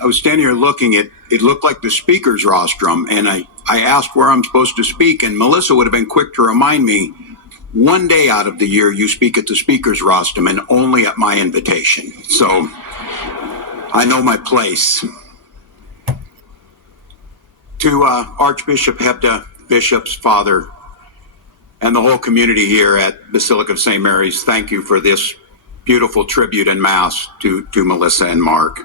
I was standing here looking at it looked like the speaker's rostrum, and I asked where I'm supposed to speak, and Melissa would have been quick to remind me, one day out of the year you speak at the speaker's rostrum and only at my invitation. So I know my place. To Archbishop Hebda, Bishop's father, and the whole community here at Basilica of St. Mary's, thank you for this beautiful tribute and mass to Melissa and Mark.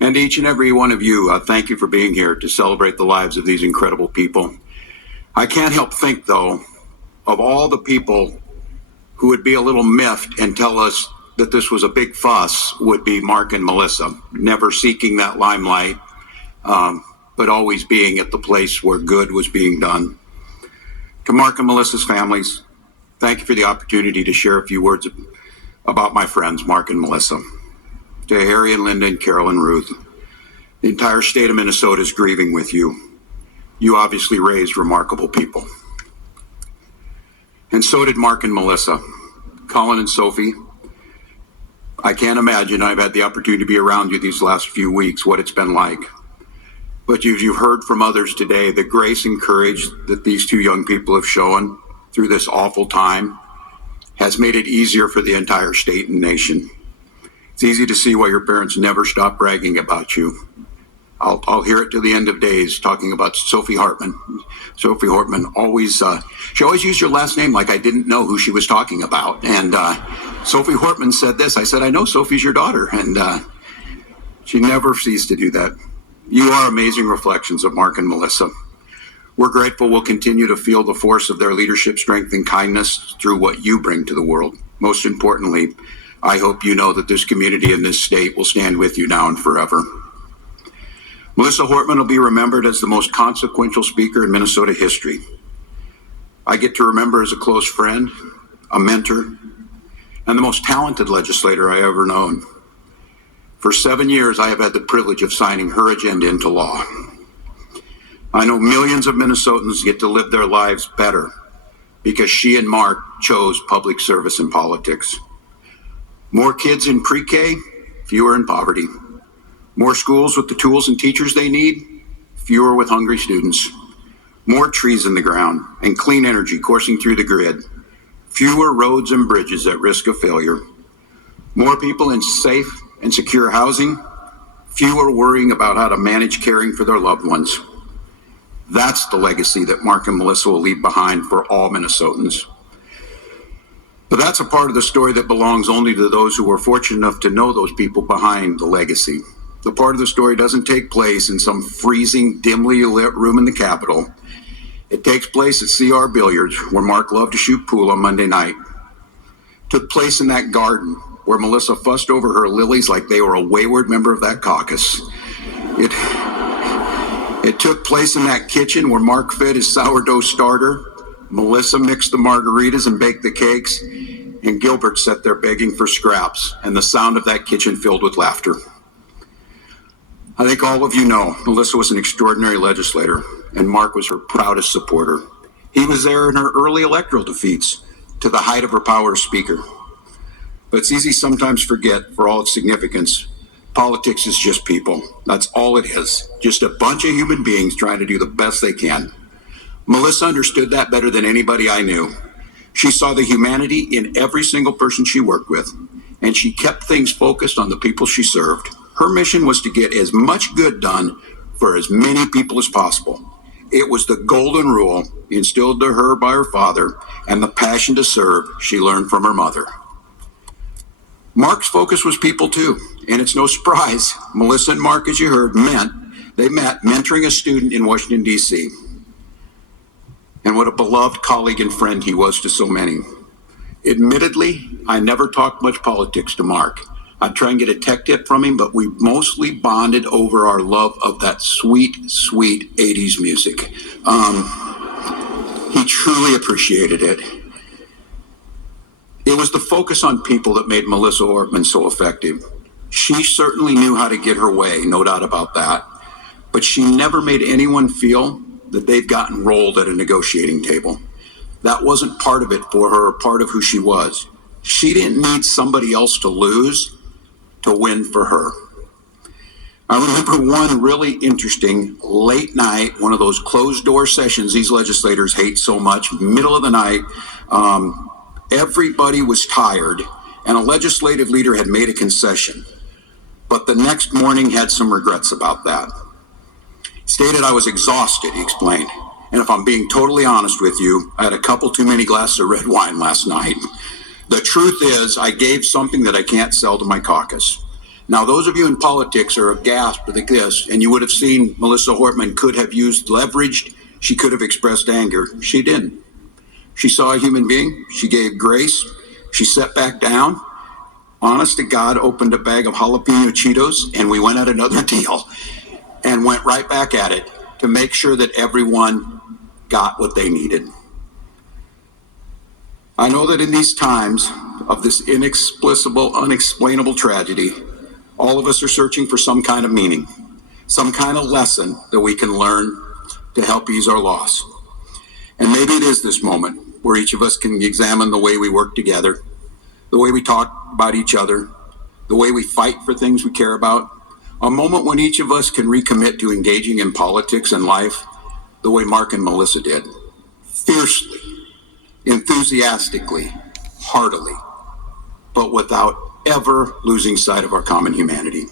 And each and every one of you, thank you for being here to celebrate the lives of these incredible people. I can't help think, though, of all the people who would be a little miffed and tell us that this was a big fuss would be Mark and Melissa, never seeking that limelight, but always being at the place where good was being done. To Mark and Melissa's families, thank you for the opportunity to share a few words about my friends, Mark and Melissa. To Harry and Linda and Carol and Ruth, the entire state of Minnesota is grieving with you. You obviously raised remarkable people. And so did Mark and Melissa. Colin and Sophie, I can't imagine, I've had the opportunity to be around you these last few weeks, what it's been like. But you've heard from others today, the grace and courage that these two young people have shown through this awful time has made it easier for the entire state and nation. It's easy to see why your parents never stop bragging about you. I'll hear it to the end of days talking about Sophie Hortman. Sophie Hortman she always used your last name like I didn't know who she was talking about. And Sophie Hortman said this. I said, I know Sophie's your daughter. And she never ceased to do that. You are amazing reflections of Mark and Melissa. We're grateful we'll continue to feel the force of their leadership, strength, and kindness through what you bring to the world. Most importantly, I hope you know that this community and this state will stand with you now and forever. Melissa Hortman will be remembered as the most consequential speaker in Minnesota history. I get to remember as a close friend, a mentor, and the most talented legislator I ever known. For 7 years, I have had the privilege of signing her agenda into law. I know millions of Minnesotans get to live their lives better because she and Mark chose public service and politics. More kids in pre-K, fewer in poverty. More schools with the tools and teachers they need, fewer with hungry students. More trees in the ground and clean energy coursing through the grid. Fewer roads and bridges at risk of failure. More people in safe and secure housing, fewer worrying about how to manage caring for their loved ones. That's the legacy that Mark and Melissa will leave behind for all Minnesotans. But that's a part of the story that belongs only to those who were fortunate enough to know those people behind the legacy. The part of the story doesn't take place in some freezing, dimly lit room in the Capitol. It takes place at CR Billiards, where Mark loved to shoot pool on Monday night. It took place in that garden where Melissa fussed over her lilies like they were a wayward member of that caucus. It took place in that kitchen where Mark fed his sourdough starter, Melissa mixed the margaritas and baked the cakes, and Gilbert sat there begging for scraps, and the sound of that kitchen filled with laughter. I think all of you know Melissa was an extraordinary legislator, and Mark was her proudest supporter. He was there in her early electoral defeats to the height of her power as speaker. But it's easy sometimes to forget, for all its significance, politics is just people. That's all it is. Just a bunch of human beings trying to do the best they can. Melissa understood that better than anybody I knew. She saw the humanity in every single person she worked with, and she kept things focused on the people she served. Her mission was to get as much good done for as many people as possible. It was the golden rule instilled to her by her father, and the passion to serve she learned from her mother. Mark's focus was people too, and it's no surprise. Melissa and Mark, as you heard, met mentoring a student in Washington, D.C. And what a beloved colleague and friend he was to so many. Admittedly, I never talked much politics to Mark. I'd try and get a tech tip from him, but we mostly bonded over our love of that sweet, sweet 80s music. He truly appreciated it. It was the focus on people that made Melissa Hortman so effective. She certainly knew how to get her way, no doubt about that. But she never made anyone feel that they've gotten rolled at a negotiating table. That wasn't part of it for her, or part of who she was. She didn't need somebody else to lose to win for her. I remember one really interesting late night, one of those closed door sessions these legislators hate so much, middle of the night. Everybody was tired, and a legislative leader had made a concession, but the next morning had some regrets about that. Stated I was exhausted, he explained. And if I'm being totally honest with you, I had a couple too many glasses of red wine last night. The truth is, I gave something that I can't sell to my caucus. Now, those of you in politics are aghast with this, and you would have seen Melissa Hortman could have used leverage. She could have expressed anger. She didn't. She saw a human being. She gave grace. She sat back down. Honest to God, opened a bag of jalapeno Cheetos, and we went at another deal and went right back at it to make sure that everyone got what they needed. I know that in these times of this inexplicable, unexplainable tragedy, all of us are searching for some kind of meaning, some kind of lesson that we can learn to help ease our loss. And maybe it is this moment where each of us can examine the way we work together, the way we talk about each other, the way we fight for things we care about, a moment when each of us can recommit to engaging in politics and life the way Mark and Melissa did, fiercely, enthusiastically, heartily, but without ever losing sight of our common humanity.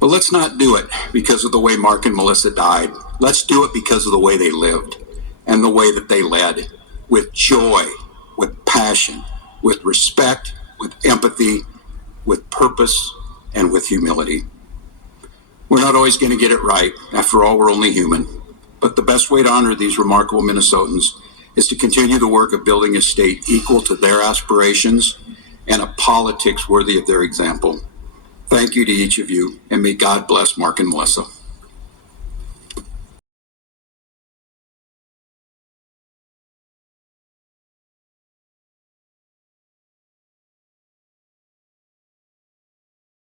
But let's not do it because of the way Mark and Melissa died. Let's do it because of the way they lived and the way that they led, with joy, with passion, with respect, with empathy, with purpose, and with humility. We're not always going to get it right. After all, we're only human. But the best way to honor these remarkable Minnesotans is to continue the work of building a state equal to their aspirations and a politics worthy of their example. Thank you to each of you, and may God bless Mark and Melissa.